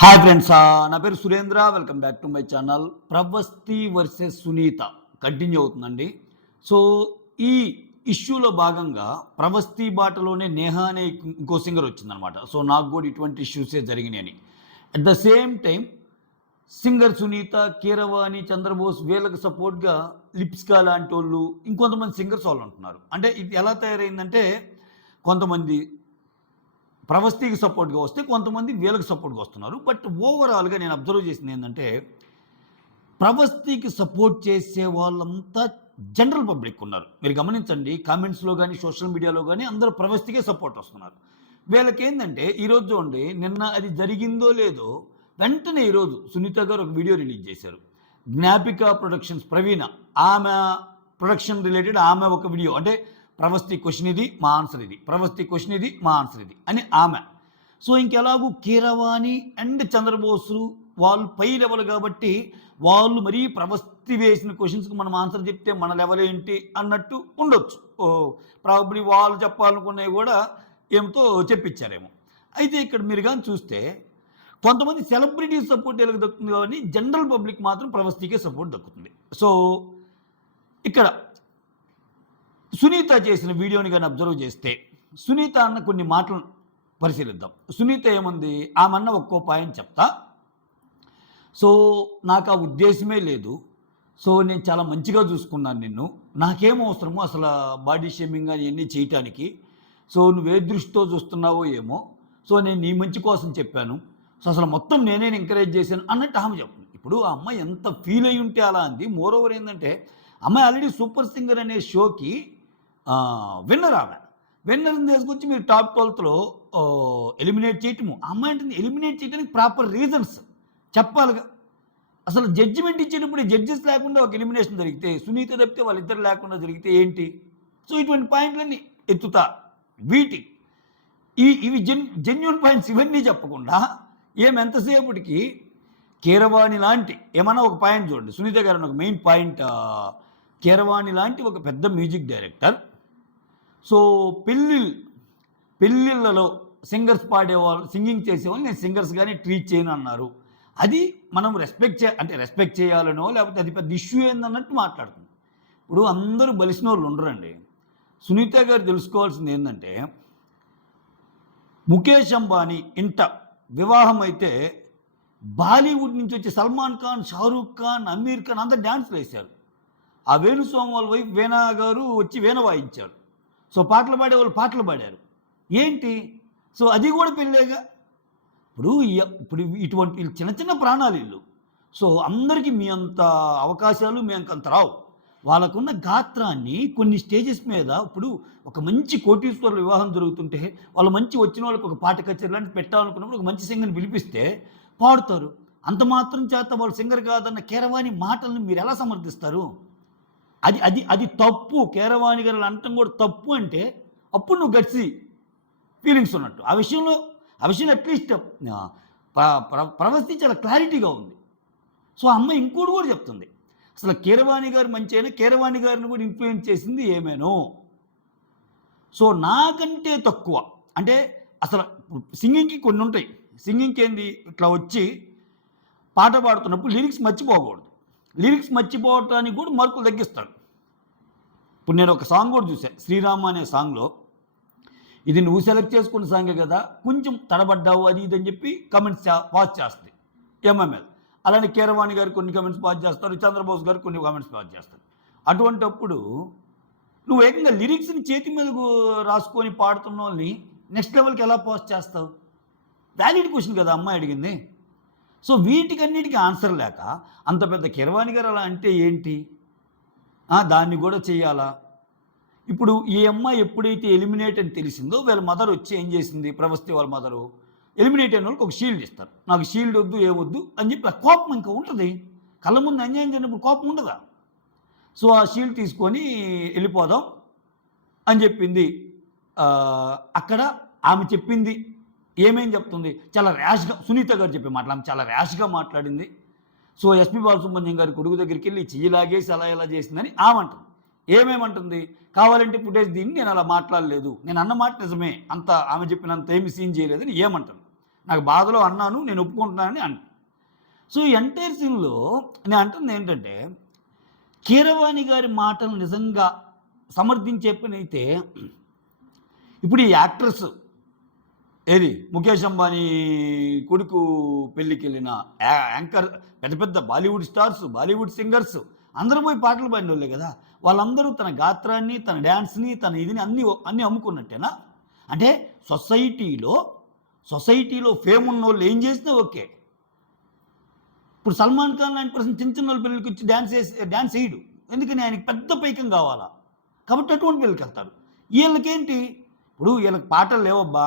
Hi friends, నా పేరు Surendra. Welcome back to my channel. Pravasti versus Sunitha continue అవుతుందండి. సో ఈ ఇష్యూలో భాగంగా ప్రవస్తి బాటలోనే నేహా అనే ఇంకో సింగర్ వచ్చిందనమాట. సో నాకు కూడా ఇటువంటి ఇష్యూసే జరిగినాయని. At the same time singer Sunitha, Keeravani, Chandrabose వీళ్ళకి సపోర్ట్గా లిప్స్కా లాంటి వాళ్ళు, ఇంకొంతమంది సింగర్స్ వాళ్ళు ఉంటున్నారు. అంటే ఇది ఎలా తయారైందంటే, కొంతమంది ప్రవస్తికి సపోర్ట్గా వస్తే కొంతమంది వీళ్ళకి సపోర్ట్గా వస్తున్నారు. బట్ ఓవరాల్గా నేను అబ్జర్వ్ చేసింది ఏంటంటే, ప్రవస్తికి సపోర్ట్ చేసే వాళ్ళంతా జనరల్ పబ్లిక్ ఉన్నారు. మీరు గమనించండి, కామెంట్స్లో కానీ సోషల్ మీడియాలో కానీ అందరూ ప్రవస్తికే సపోర్ట్ వస్తున్నారు. వీళ్ళకి ఏంటంటే ఈరోజు చూడండి, నిన్న అది జరిగిందో లేదో వెంటనే ఈరోజు సునీత గారు ఒక వీడియో రిలీజ్ చేశారు. జ్ఞాపిక ప్రొడక్షన్స్ ప్రవీణ, ఆమె ప్రొడక్షన్ రిలేటెడ్ ఆమె ఒక వీడియో, అంటే ప్రవస్తి క్వశ్చన్ ఇది, మా ఆన్సర్ ఇది, ప్రవస్తి క్వశ్చన్ ఇది, మా ఆన్సర్ ఇది అని ఆమె. సో ఇంకెలాగూ కీరవాణి అండ్ చంద్రబోసు వాళ్ళు పై లెవెల్ కాబట్టి వాళ్ళు మరీ ప్రవస్తి వేసిన క్వశ్చన్స్కి మనం ఆన్సర్ చెప్తే మన లెవెల్ ఏంటి అన్నట్టు ఉండొచ్చు. ప్రాబబ్లీ వాళ్ళు చెప్పాలనుకున్నవి కూడా ఏమితో చెప్పించారేమో. అయితే ఇక్కడ మీరు కానీ చూస్తే కొంతమంది సెలబ్రిటీ సపోర్ట్ వీళ్ళకి దక్కుతుంది కాబట్టి జనరల్ పబ్లిక్ మాత్రం ప్రవస్తికే సపోర్ట్ దక్కుతుంది. సో ఇక్కడ సునీత చేసిన వీడియోని కానీ అబ్జర్వ్ చేస్తే, సునీత అన్న కొన్ని మాటలను పరిశీలిద్దాం. సునీత ఏముంది, ఆమన్న ఒక్కో పాయింట్ చెప్తా. సో నాకు ఆ ఉద్దేశమే లేదు. సో నేను చాలా మంచిగా చూసుకున్నాను నిన్ను, నాకేం అవసరమో అసలు బాడీ షేమింగ్ అని ఇవన్నీ చేయటానికి. సో నువ్వే దృష్టితో చూస్తున్నావో ఏమో. సో నేను నీ మంచి కోసం చెప్పాను. సో అసలు మొత్తం నేనే ఎంకరేజ్ చేశాను అన్నట్టు ఆమె చెప్తుంది. ఇప్పుడు ఆ అమ్మాయి ఎంత ఫీల్ అయ్యి ఉంటే అలా అంది. మోరోవర్ ఏంటంటే, అమ్మాయి ఆల్రెడీ సూపర్ సింగర్ అనే షోకి విన్నర్. ఆమె విన్నర్ని తీసుకొచ్చి మీరు టాప్ 12లో ఎలిమినేట్ చేయటము, అమ్మాయిని ఎలిమినేట్ చేయడానికి ప్రాపర్ రీజన్స్ చెప్పాలిగా. అసలు జడ్జిమెంట్ ఇచ్చేటప్పుడు జడ్జెస్ లేకుండా ఒక ఎలిమినేషన్ జరిగితే, సునీత తప్పితే వాళ్ళిద్దరు లేకుండా జరిగితే ఏంటి? సో ఇటువంటి పాయింట్లన్నీ ఎత్తుతా. వీటి ఇవి జెన్యున్ పాయింట్స్ ఇవన్నీ చెప్పకుండా ఎంతసేపటికి కీరవాణి లాంటి ఏమన్నా ఒక పాయింట్ చూడండి. సునీత గారు ఒక మెయిన్ పాయింట్, కీరవాణి లాంటి ఒక పెద్ద మ్యూజిక్ డైరెక్టర్, సో పెళ్ళిళ్ళలో సింగర్స్ పాడేవాళ్ళు, సింగింగ్ చేసేవాళ్ళు నేను సింగర్స్ కానీ ట్రీట్ చేయను అన్నారు. అది మనం రెస్పెక్ట్ చేయాలనో లేకపోతే అది పెద్ద ఇష్యూ ఏందన్నట్టు మాట్లాడుతుంది. ఇప్పుడు అందరూ బలిసిన వాళ్ళు ఉండరండి. సునీత గారు తెలుసుకోవాల్సింది ఏంటంటే, ముఖేష్ అంబానీ ఇంట వివాహం అయితే బాలీవుడ్ నుంచి వచ్చి సల్మాన్ ఖాన్, షారూక్ ఖాన్, అమీర్ ఖాన్ అందరు డ్యాన్స్లు వేశారు. ఆ వేణుస్వామి వాళ్ళ వైఫ్ వీణా గారు వచ్చి వీణ వాయించారు. సో పాటలు పాడేవాళ్ళు పాటలు పాడారు. ఏంటి? సో అది కూడా పెళ్ళేగా. ఇప్పుడు ఇటువంటి చిన్న చిన్న ప్రాణాలు ఇల్లు. సో అందరికీ మీ అంత అవకాశాలు మీ అంత రావు. వాళ్ళకున్న గాత్రాన్ని కొన్ని స్టేజెస్ మీద, ఇప్పుడు ఒక మంచి కోటీశ్వరుల వివాహం జరుగుతుంటే వాళ్ళు మంచి వచ్చిన వాళ్ళకి ఒక పాట కచేరీ లాంటి పెట్టాలనుకున్నప్పుడు ఒక మంచి సింగర్ని పిలిపిస్తే పాడుతారు. అంత మాత్రం చేత వాళ్ళు సింగర్ కాదన్న కీరవాణి మాటలను మీరు ఎలా సమర్థిస్తారు? అది అది అది తప్పు. కీరవాణి గారు అంటం కూడా తప్పు అంటే అప్పుడు నువ్వు గట్సి ఫీలింగ్స్ ఉన్నట్టు. ఆ విషయంలో అట్లీస్ట్ ప్రవస్తి చాలా క్లారిటీగా ఉంది. సో అమ్మాయి ఇంకోటి కూడా చెప్తుంది, అసలు కీరవాణి గారు మంచి అయినా కీరవాణి గారిని కూడా ఇన్ఫ్లుయెన్స్ చేసింది ఏమేనో. సో నాకంటే తక్కువ అంటే అసలు సింగింగ్కి కొన్ని ఉంటాయి. సింగింగ్కి ఏంది, ఇట్లా వచ్చి పాట పాడుతున్నప్పుడు లిరిక్స్ మర్చిపోకూడదు. లిరిక్స్ మర్చిపోవటానికి కూడా మార్కులు తగ్గిస్తాడు. ఇప్పుడు నేను ఒక సాంగ్ కూడా చూసాను, శ్రీరామ అనే సాంగ్లో, ఇది నువ్వు సెలెక్ట్ చేసుకున్న సాంగే కదా, కొంచెం తడబడ్డావు అది ఇది అని చెప్పి కమెంట్స్ పాస్ చేస్తుంది ఎంఎంఎల్. అలానే కీరవాణి గారు కొన్ని కమెంట్స్ పాస్ చేస్తారు, చంద్రబోస్ గారు కొన్ని కమెంట్స్ పాస్ చేస్తారు. అటువంటప్పుడు నువ్వు ఏకంగా లిరిక్స్ని చేతి మీద రాసుకొని పాడుతున్న వాళ్ళని నెక్స్ట్ లెవెల్కి ఎలా పాస్ చేస్తావు? వ్యాలిడ్ క్వశ్చన్ కదా అమ్మాయి అడిగింది. సో వీటికన్నిటికీ ఆన్సర్ లేక అంత పెద్ద కీరవాణి గారు అలా అంటే ఏంటి, దాన్ని కూడా చేయాలా? ఇప్పుడు ఈ అమ్మాయి ఎప్పుడైతే ఎలిమినేట్ అని తెలిసిందో వీళ్ళ మదర్ వచ్చి ఏం చేసింది, ప్రవస్తి వాళ్ళ మదరు ఎలిమినేట్ అయిన వాళ్ళకి ఒక షీల్డ్ ఇస్తారు. నాకు షీల్డ్ వద్దు ఏవద్దు అని చెప్పి ఆ కోపం ఇంకా ఉంటుంది. కళ్ళ ముందు అన్యాయం జరిగినప్పుడు కోపం ఉండదా? సో ఆ షీల్డ్ తీసుకొని వెళ్ళిపోదాం అని చెప్పింది. అక్కడ ఆమె చెప్పింది ఏమేం చెప్తుంది, చాలా ర్యాష్గా సునీత గారు చెప్పే మాటలు ఆమె చాలా ర్యాష్గా మాట్లాడింది. సో ఎస్పీ బాలసుబ్రహ్మణ్యం గారి కొడుకు దగ్గరికి వెళ్ళి చెయ్యిలాగేసి అలా ఎలా చేసిందని ఆమె అంటుంది. ఏమేమంటుంది, కావాలంటే ఫుటేజ్ దీన్ని నేను అలా మాట్లాడలేదు, నేను అన్న మాట నిజమే, అంత ఆమె చెప్పినంత ఏమి సీన్ చేయలేదని ఏమంటుంది. నాకు బాధలో అన్నాను, నేను ఒప్పుకుంటున్నానని సో ఈ ఎంటైర్ సీన్లో నేను అంటుంది ఏంటంటే, కీరవాణి గారి మాటలు నిజంగా సమర్థించే పని అయితే, ఇప్పుడు ఈ యాక్ట్రెస్ ఏది ముఖేష్ అంబానీ కొడుకు పెళ్ళికి వెళ్ళిన యాంకర్, పెద్ద పెద్ద బాలీవుడ్ స్టార్స్, బాలీవుడ్ సింగర్స్ అందరూ పోయి పాటలు పాడిన వాళ్ళే కదా. వాళ్ళందరూ తన గాత్రాన్ని, తన డ్యాన్స్ని, తన ఇదిని అన్నీ అమ్ముకున్నట్టేనా? అంటే సొసైటీలో ఫేమ్ ఉన్న వాళ్ళు ఏం చేసినా ఓకే. ఇప్పుడు సల్మాన్ ఖాన్ లాంటి పర్సన్ చిన్న చిన్న వాళ్ళ పిల్లలకి వచ్చి డ్యాన్స్ వేయడు. ఎందుకని? ఆయనకి పెద్ద పైకం కావాలా, కాబట్టి అటువంటి పిల్లలకి వెళ్తారు. వీళ్ళకేంటి, ఇప్పుడు వీళ్ళకి పాటలు లేవబ్బా,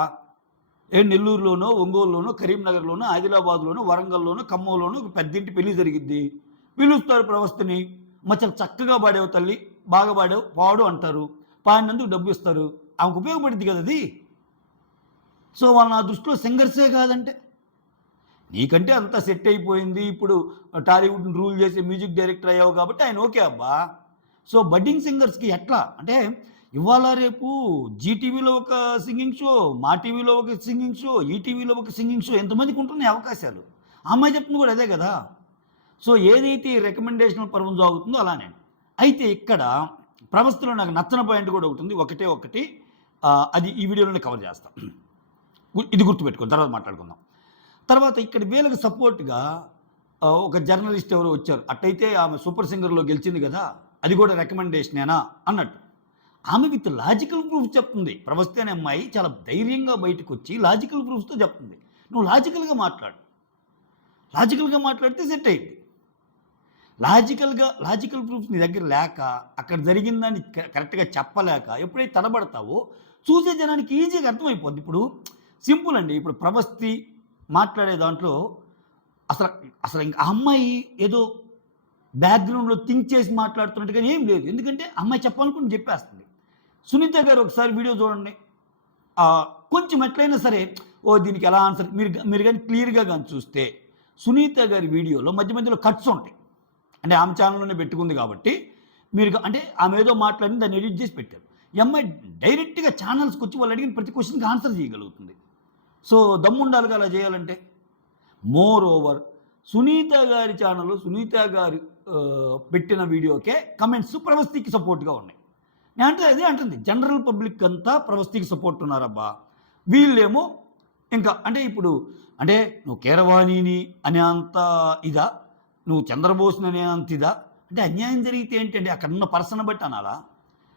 నెల్లూరులోనో, ఒంగోలులోనో, కరీంనగర్లోనో, ఆదిలాబాద్లోనో, వరంగల్లోనో, ఖమ్మంలోనో ఒక పెద్దింటి పెళ్లి జరిగిద్ది. పిలుస్తారు ప్రవస్థని, చాలా చక్కగా పాడావు తల్లి, బాగా పాడావు, పాడు అంటారు. పాడినందుకు డబ్బు ఇస్తారు. ఆమెకు ఉపయోగపడుద్ది కదా అది. సో వాళ్ళు నా దృష్టిలో సింగర్సే కాదంటే, నీకంటే అంతా సెట్ అయిపోయింది, ఇప్పుడు టాలీవుడ్ని రూల్ చేసే మ్యూజిక్ డైరెక్టర్ అయ్యావు కాబట్టి ఆయన ఓకే అబ్బా. సో బడ్డింగ్ సింగర్స్కి ఎట్లా అంటే, ఇవాళ రేపు జీటీవీలో ఒక సింగింగ్ షో, మా టీవీలో ఒక సింగింగ్ షో, ఈటీవీలో ఒక సింగింగ్ షో, ఎంతమందికి ఉంటున్నాయి అవకాశాలు. అమ్మాయి చెప్తుంది కూడా అదే కదా. సో ఏదైతే రికమెండేషనల్ పర్వం సాగుతుందో అలానే. అయితే ఇక్కడ ప్రవస్థలో నాకు నచ్చని పాయింట్ కూడా ఒకటి ఒకటి అది ఈ వీడియోలోనే కవర్ చేస్తాం. ఇది గుర్తుపెట్టుకోండి, తర్వాత మాట్లాడుకుందాం. తర్వాత ఇక్కడ వీళ్ళకి సపోర్ట్గా ఒక జర్నలిస్ట్ ఎవరు వచ్చారు. అట్టయితే ఆమె సూపర్ సింగర్లో గెలిచింది కదా, అది కూడా రికమెండేషనేనా అన్నట్టు. ఆమె విత్ లాజికల్ ప్రూఫ్ చెప్తుంది. ప్రవస్థ అనే అమ్మాయి చాలా ధైర్యంగా బయటకు వచ్చి లాజికల్ ప్రూఫ్స్తో చెప్తుంది. నువ్వు లాజికల్గా మాట్లాడితే సెట్ అయింది. లాజికల్ ప్రూఫ్స్ నీ దగ్గర లేక, అక్కడ జరిగిందని కరెక్ట్గా చెప్పలేక ఎప్పుడైతే తడబడతావో చూసే జనానికి ఈజీగా అర్థమైపోద్ది. ఇప్పుడు సింపుల్ అండి. ఇప్పుడు ప్రవస్థి మాట్లాడే దాంట్లో అసలు ఇంకా అమ్మాయి ఏదో బ్యాక్గ్రౌండ్లో థింక్ చేసి మాట్లాడుతున్నట్టు కానీ ఏం లేదు. ఎందుకంటే అమ్మాయి చెప్పాలనుకుని చెప్పేస్తుంది. సునీత గారు ఒకసారి వీడియో చూడండి, కొంచెం ఎట్లయినా సరే దీనికి ఎలా ఆన్సర్ మీరు కానీ క్లియర్గా కానీ చూస్తే, సునీత గారి వీడియోలో మధ్యలో కట్స్ ఉంటాయి. అంటే ఆమె ఛానల్లోనే పెట్టుకుంది కాబట్టి మీరు అంటే ఆమె ఏదో మాట్లాడి దాన్ని ఎడిట్ చేసి పెట్టారు. ఈ అమ్మాయి డైరెక్ట్గా ఛానల్స్కి వచ్చి వాళ్ళు అడిగిన ప్రతి క్వశ్చన్కి ఆన్సర్ చేయగలుగుతుంది. సో దమ్ముండాలిగా అలా చేయాలంటే. మోర్ ఓవర్ సునీత గారి ఛానల్లో సునీత గారు పెట్టిన వీడియోకే కమెంట్స్ ప్రవస్థికి సపోర్ట్గా ఉన్నాయి. నేను అంటే అదే అంటుంది, జనరల్ పబ్లిక్ అంతా ప్రవస్థికి సపోర్ట్ ఉన్నారబ్బా. వీళ్ళేమో ఇంకా అంటే ఇప్పుడు అంటే నువ్వు కీరవాణిని అనే అంత ఇదా, నువ్వు చంద్రబోస్ని అనే అంత ఇదా, అంటే అన్యాయం జరిగితే ఏంటంటే అక్కడ ఉన్న పర్సన్ బట్టి అనాలా.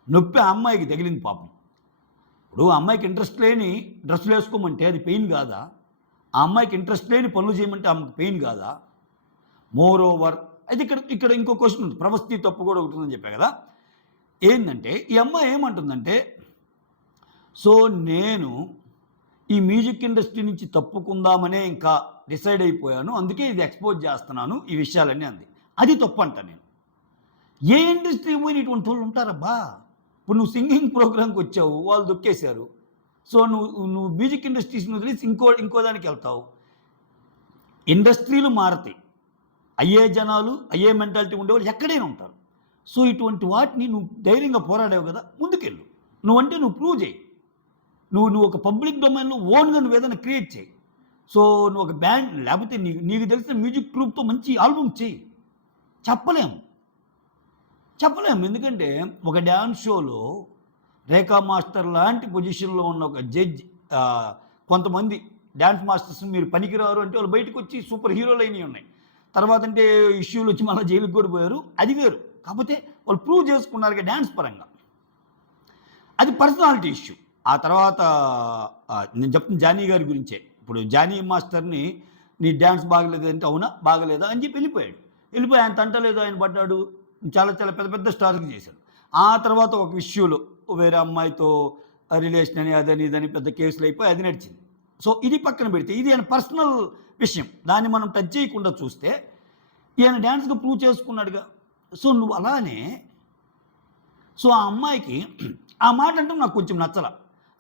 నొప్పి ఆ అమ్మాయికి తగిలింది పాపం. ఇప్పుడు ఆ అమ్మాయికి ఇంట్రెస్ట్ లేని డ్రెస్సులు వేసుకోమంటే అది పెయిన్ కాదా? ఆ అమ్మాయికి ఇంట్రెస్ట్ లేని పనులు చేయమంటే ఆమెకు పెయిన్ కాదా? మోర్ ఓవర్ అయితే ఇక్కడ ఇంకో క్వశ్చన్ ఉంది. ప్రవస్థి తప్పు కూడా ఒకటి ఉందని చెప్పా కదా. ఏంటంటే ఈ అమ్మాయి ఏమంటుందంటే, సో నేను ఈ మ్యూజిక్ ఇండస్ట్రీ నుంచి తప్పుకుందామనే ఇంకా డిసైడ్ అయిపోయాను, అందుకే ఇది ఎక్స్పోజ్ చేస్తున్నాను ఈ విషయాలన్నీ అంది. అది తప్పు అంట. నేను ఏ ఇండస్ట్రీ పోయిన ఇటువంటి వాళ్ళు ఉంటారబ్బా. ఇప్పుడు నువ్వు సింగింగ్ ప్రోగ్రామ్కి వచ్చావు, వాళ్ళు దొక్కేశారు. సో నువ్వు మ్యూజిక్ ఇండస్ట్రీస్ని వదిలేసి ఇంకో దానికి వెళ్తావు. ఇండస్ట్రీలు మారతాయి, అయ్యే జనాలు అయ్యే మెంటాలిటీ ఉండేవాళ్ళు ఎక్కడైనా ఉంటారు. సో ఇటువంటి వాటిని నువ్వు ధైర్యంగా పోరాడావు కదా, ముందుకెళ్ళు. నువ్వు ప్రూవ్ చేయి. నువ్వు ఒక పబ్లిక్ డొమైన్లో ఓన్గా నువ్వు ఏదైనా క్రియేట్ చేయి. సో నువ్వు ఒక బ్యాండ్ లేకపోతే నీకు తెలిసిన మ్యూజిక్ గ్రూప్తో మంచి ఆల్బమ్ చేయి. చెప్పలేము, ఎందుకంటే ఒక డ్యాన్స్ షోలో రేఖా మాస్టర్ లాంటి పొజిషన్లో ఉన్న ఒక జడ్జ్, కొంతమంది డ్యాన్స్ మాస్టర్స్ మీరు పనికిరారు అంటే వాళ్ళు బయటకు వచ్చి సూపర్ హీరోలు అయినవి ఉన్నాయి. తర్వాత అంటే ఇష్యూలు వచ్చి మళ్ళీ జైలుకి కూడా పోయారు, అది వేరు. కాకపోతే వాళ్ళు ప్రూవ్ చేసుకున్నారు డ్యాన్స్ పరంగా, అది పర్సనాలిటీ ఇష్యూ. ఆ తర్వాత నేను చెప్తున్న జానీ గారి గురించే. ఇప్పుడు జానీ మాస్టర్ని నీ డ్యాన్స్ బాగలేదంటే అవునా బాగలేదా అని చెప్పి వెళ్ళిపోయి ఆయన తంటలేదు, ఆయన పడ్డాడు, చాలా పెద్ద పెద్ద స్టార్కి చేశాడు. ఆ తర్వాత ఒక ఇష్యూలో వేరే అమ్మాయితో రిలేషన్ అని అదని ఇదని పెద్ద కేసులు అయిపోయి అది నడిచింది. సో ఇది పక్కన పెడితే ఇది ఆయన పర్సనల్ విషయం, దాన్ని మనం టచ్ చేయకుండా చూస్తే ఈయన డ్యాన్స్గా ప్రూవ్ చేసుకున్నాడుగా. సో నువ్వు అలానే సో ఆ అమ్మాయికి ఆ మాట అంటే నాకు కొంచెం నచ్చల.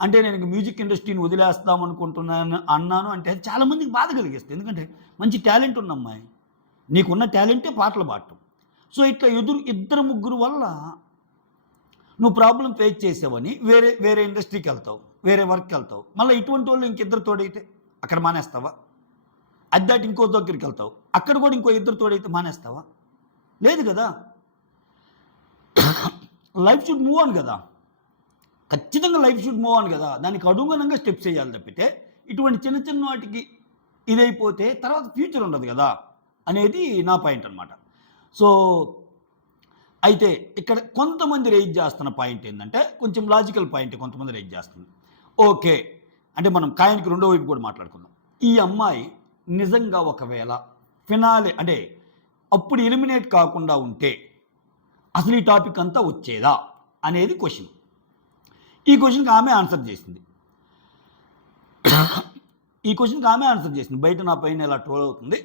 అంటే నేను మ్యూజిక్ ఇండస్ట్రీని వదిలేస్తామనుకుంటున్నాను అన్నాను అంటే అది చాలామందికి బాధ కలిగిస్తుంది. ఎందుకంటే మంచి టాలెంట్ ఉన్న అమ్మాయి, నీకున్న టాలెంటే పాటలు పాడటం. సో ఇట్లా ఇద్దరు ముగ్గురు వల్ల నువ్వు ప్రాబ్లం ఫేస్ చేసావని వేరే ఇండస్ట్రీకి వెళ్తావు, వేరే వర్క్కి వెళ్తావు. మళ్ళీ ఇటువంటి వాళ్ళు ఇంకిద్దరు తోడైతే అక్కడ మానేస్తావా? అది దాటి ఇంకో దగ్గరికి వెళ్తావు, అక్కడ కూడా ఇంకో ఇద్దరు తోడైతే మానేస్తావా? లేదు కదా. లైఫ్ షుడ్ మూవ్ ఆన్ కదా, ఖచ్చితంగా లైఫ్ షుడ్ మూవ్ ఆన్ కదా. దానికి అనుగుణంగా స్టెప్స్ వేయాలి తప్పితే ఇటువంటి చిన్న చిన్న వాటికి ఇదైపోతే తర్వాత ఫ్యూచర్ ఉండదు కదా అనేది నా పాయింట్ అనమాట. సో అయితే ఇక్కడ కొంతమంది రైజ్ చేస్తున్న పాయింట్ ఏంటంటే కొంచెం లాజికల్ పాయింట్ కొంతమంది రైజ్ చేస్తుంది. ఓకే, అంటే మనం కాయిన్కి రెండో వైపు కూడా మాట్లాడుకుందాం. ఈ అమ్మాయి నిజంగా ఒకవేళ ఫినాలే అంటే అప్పుడు ఎలిమినేట్ కాకుండా ఉంటే అసలు ఈ టాపిక్ అంతా వచ్చేదా అనేది క్వశ్చన్. ఈ క్వశ్చన్కి ఆమె ఆన్సర్ చేసింది. బయట నా పైన ఇలా ట్రోల్ అవుతుంది.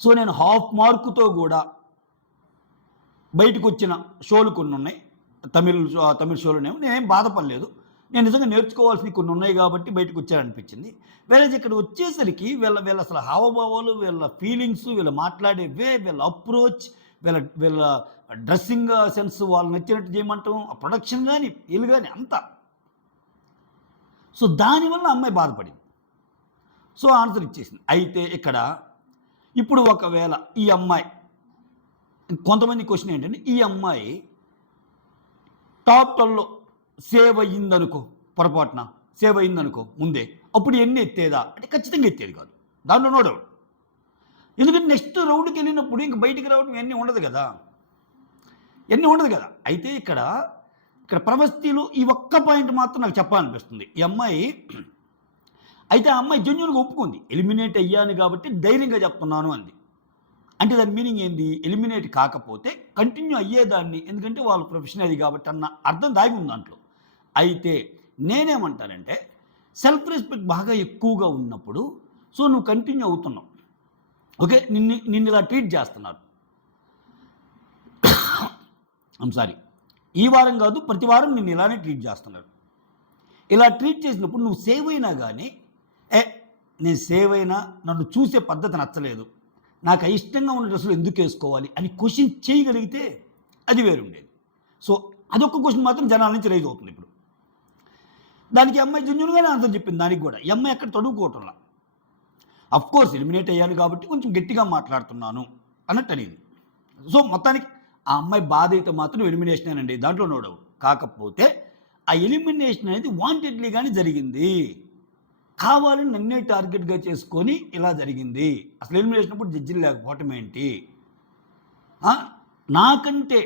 సో నేను హాఫ్ మార్కుతో కూడా బయటకు వచ్చిన షోలు కొన్ని ఉన్నాయి, తమిళ షోలునేమో నేనేం బాధపడలేదు. నేను నిజంగా నేర్చుకోవాల్సినవి కొన్ని ఉన్నాయి కాబట్టి బయటకు వచ్చాననిపించింది. వేరే ఇక్కడ వచ్చేసరికి వీళ్ళ అసలు హావభావాలు, వీళ్ళ ఫీలింగ్స్, వీళ్ళు మాట్లాడే వే, వీళ్ళ అప్రోచ్, వీళ్ళ డ్రెస్సింగ్ సెన్స్ వాళ్ళు నచ్చినట్టు చేయమంటాం, ఆ ప్రొడక్షన్ కానీ వీళ్ళు కానీ అంతా. సో దానివల్ల అమ్మాయి బాధపడింది. సో ఆన్సర్ ఇచ్చేసింది. అయితే ఇక్కడ ఇప్పుడు ఒకవేళ ఈ అమ్మాయి, కొంతమంది క్వశ్చన్ ఏంటంటే ఈ అమ్మాయి టాప్ 12లో సేవ్ అయ్యిందనుకో, పొరపాటున సేవ్ అయ్యిందనుకో ముందే, అప్పుడు ఎన్ని ఎత్తేదా అంటే ఖచ్చితంగా ఎత్తేది కాదు, దాంట్లో నో డౌట్. ఎందుకంటే నెక్స్ట్ రౌండ్కి వెళ్ళినప్పుడు ఇంక బయటికి రావడం ఇవన్నీ ఉండదు కదా. అయితే ఇక్కడ ప్రవస్తిలో ఈ ఒక్క పాయింట్ మాత్రం నాకు చెప్పాలనిపిస్తుంది. ఈ అమ్మాయి అయితే ఆ అమ్మాయి జెన్యూన్గా ఒప్పుకుంది, ఎలిమినేట్ అయ్యాను కాబట్టి ధైర్యంగా చెప్తున్నాను అంది. అంటే దాని మీనింగ్ ఏంది? ఎలిమినేట్ కాకపోతే కంటిన్యూ అయ్యేదాన్ని, ఎందుకంటే వాళ్ళ ప్రొఫెషన్ అది కాబట్టి అన్న అర్థం దాగి ఉంది దాంట్లో. అయితే నేనేమంటానంటే సెల్ఫ్ రెస్పెక్ట్ బాగా ఎక్కువగా ఉన్నప్పుడు సో నువ్వు కంటిన్యూ అవుతున్నావు, ఓకే, నిన్ను ఇలా ట్రీట్ చేస్తున్నారు. సారీ, ఈ వారం కాదు ప్రతి వారం నిన్ను ఇలానే ట్రీట్ చేస్తున్నారు. ఇలా ట్రీట్ చేసినప్పుడు నువ్వు సేవ్ అయినా కానీ నేను సేవ్ అయినా నన్ను చూసే పద్ధతి నచ్చలేదు, నాకు ఇష్టంగా ఉన్న డ్రెస్సులు ఎందుకు వేసుకోవాలి అని క్వశ్చన్ చేయగలిగితే అది వేరుండేది. సో అదొక క్వశ్చన్ మాత్రం జనాల నుంచి రైజ్ అవుతుంది. ఇప్పుడు దానికి అమ్మాయి జెన్యూన్గానే ఆన్సర్ చెప్పింది. దానికి కూడా ఈ అమ్మాయి ఎక్కడ తడువుకోవటంలా, అఫ్కోర్స్ ఎలిమినేట్ అయ్యాను కాబట్టి కొంచెం గట్టిగా మాట్లాడుతున్నాను అన్నట్టు అనేది. సో మొత్తానికి ఆ అమ్మాయి బాధ అయితే మాత్రం ఎలిమినేషన్ అండి, దాంట్లో నో డౌట్. కాకపోతే ఆ ఎలిమినేషన్ అనేది వాంటెడ్లీగానే జరిగింది, కావాలని నన్నే టార్గెట్గా చేసుకొని ఇలా జరిగింది. అసలు ఎలిమినేషన్ అప్పుడు జడ్జిలు లేకపోవటం ఏంటి? నాకంటే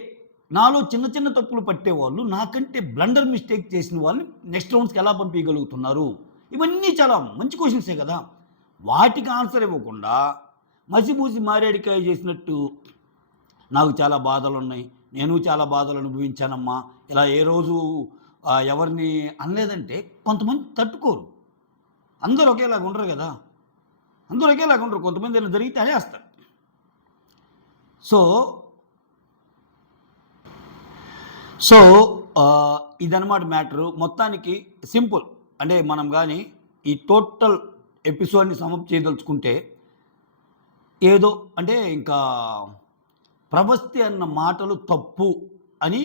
నాలో చిన్న చిన్న తప్పులు పట్టేవాళ్ళు, నాకంటే బ్లండర్ మిస్టేక్ చేసిన వాళ్ళని నెక్స్ట్ రౌండ్స్కి ఎలా పంపించగలుగుతున్నారు? ఇవన్నీ చాలా మంచి క్వశ్చన్సే కదా. వాటికి ఆన్సర్ ఇవ్వకుండా మసిబూసి మారేడికాయ చేసినట్టు నాకు చాలా బాధలు ఉన్నాయి, నేను చాలా బాధలు అనుభవించానమ్మా, ఇలా ఏ రోజు ఎవరిని అనలేదంటే కొంతమంది తట్టుకోరు. అందరూ ఒకేలాగా ఉండరు కదా, కొంతమంది ఏమైనా జరిగితే అనేస్తారు. సో ఇదన్నమాట మ్యాటరు. మొత్తానికి సింపుల్, అంటే మనం కానీ ఈ టోటల్ ఎపిసోడ్ని సమాప్తం చేయదలుచుకుంటే ఏదో అంటే ఇంకా ప్రవస్తి అన్న మాటలు తప్పు అని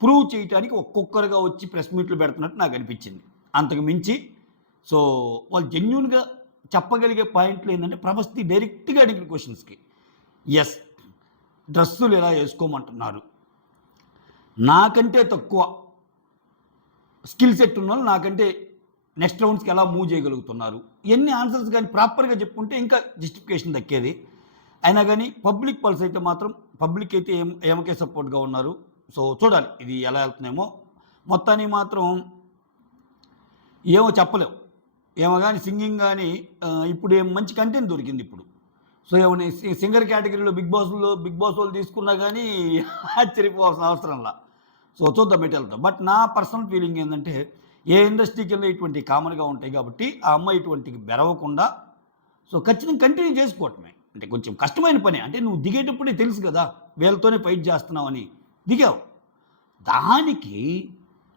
ప్రూవ్ చేయడానికి ఒక్కొక్కరుగా వచ్చి ప్రెస్ మీట్లు పెడుతున్నట్టు నాకు అనిపించింది. అంతకు మించి సో వాళ్ళు జెన్యూన్గా చెప్పగలిగే పాయింట్లు ఏంటంటే ప్రవస్తి డైరెక్ట్గా అడిగిన క్వశ్చన్స్కి ఎస్ డ్రెస్సులు ఎలా వేసుకోమంటున్నారు, నాకంటే తక్కువ స్కిల్ సెట్ ఉన్న వాళ్ళు నాకంటే నెక్స్ట్ రౌండ్స్కి ఎలా మూవ్ చేయగలుగుతున్నారు, ఎన్ని ఆన్సర్స్ కానీ ప్రాపర్గా చెప్పుకుంటే ఇంకా జస్టిఫికేషన్ దక్కేది. అయినా కానీ పబ్లిక్ పల్స్ అయితే మాత్రం పబ్లిక్ అయితే ఏమకే సపోర్ట్గా ఉన్నారు. సో చూడాలి ఇది ఎలా వెళ్తుందేమో. మొత్తానికి మాత్రం ఏమో చెప్పలేము, ఏమో కానీ సింగింగ్ కానీ ఇప్పుడు ఏం మంచి కంటెంట్ దొరికింది ఇప్పుడు. సో ఏమన్నా సింగర్ కేటగిరీలో బిగ్ బాస్ వాళ్ళు తీసుకున్నా కానీ ఆశ్చర్యపోవాల్సిన అవసరంలా. సో చూద్దాం ఎటు వెళ్తాం. బట్ నా పర్సనల్ ఫీలింగ్ ఏంటంటే ఏ ఇండస్ట్రీకి వెళ్ళి ఇటువంటి కామన్గా ఉంటాయి కాబట్టి ఆ అమ్మాయి ఇటువంటికి బెరవకుండా సో ఖచ్చితంగా కంటిన్యూ చేసుకోవటమే. అంటే కొంచెం కష్టమైన పని, అంటే నువ్వు దిగేటప్పుడే తెలుసు కదా వీళ్ళతోనే ఫైట్ చేస్తున్నావని, దిగావు. దానికి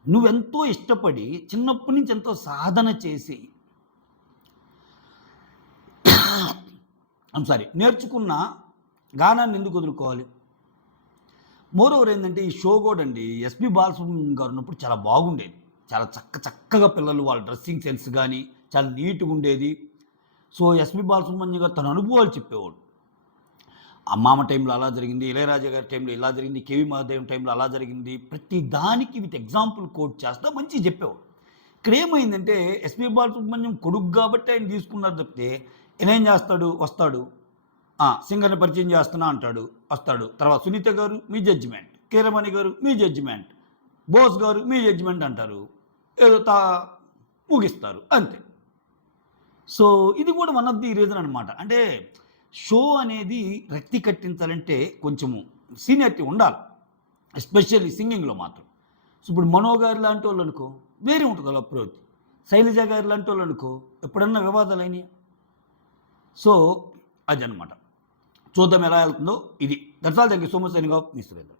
నువ్వెంతో ఇష్టపడి చిన్నప్పటి నుంచి ఎంతో సాధన చేసి నేర్చుకున్న గానాన్ని ఎందుకు వదులుకోవాలి? మోరోవర్ ఏంటంటే ఈ షో కూడా అండి ఎస్పి బాలసుబ్రహ్మణ్యం గారు ఉన్నప్పుడు చాలా బాగుండేది, చాలా చక్కగా పిల్లలు వాళ్ళ డ్రెస్సింగ్ సెన్స్ కానీ చాలా నీట్గా ఉండేది. సో ఎస్పి బాలసుబ్రహ్మణ్యం గారు తన అనుభవాలు చెప్పేవాడు. అమ్మామ టైంలో అలా జరిగింది, ఇళయరాజా గారి టైంలో ఇలా జరిగింది, కేవి మహాదేవన్ టైంలో అలా జరిగింది, ప్రతి దానికి విత్ ఎగ్జాంపుల్ కోట్ చేస్తా మంచిగా చెప్పేవాడు. ఇక్కడ ఏమైందంటే ఎస్పి బాలసుబ్రహ్మణ్యం కొడుకు కాబట్టి ఆయన తీసుకున్నారు తప్పితే ఈయనేం చేస్తాడు, వస్తాడు సింగర్ని పరిచయం చేస్తున్నా అంటాడు, వస్తాడు. తర్వాత సునీత గారు మీ జడ్జిమెంట్, కీరమణి గారు మీ జడ్జిమెంట్, బోస్ గారు మీ జడ్జిమెంట్ అంటారు, ఏదో ముగిస్తారు అంతే. సో ఇది కూడా వన్ ఆఫ్ ది రీజన్ అనమాట. అంటే షో అనేది రక్తి కట్టించాలంటే కొంచెము సీనియారిటీ ఉండాలి, ఎస్పెషల్లీ సింగింగ్లో మాత్రం. సో ఇప్పుడు మనో గారు లాంటి వాళ్ళు అనుకో వేరే ఉంటుంది వాళ్ళ అప్రోచ్, శైలజ గారు లాంటి వాళ్ళు అనుకో ఎప్పుడన్నా వివాదాలు అయినాయి. సో అదనమాట, చూద్దాం ఎలా వెళ్తుందో. ఇది that's all. Thank you so much. Signing off me Surendra.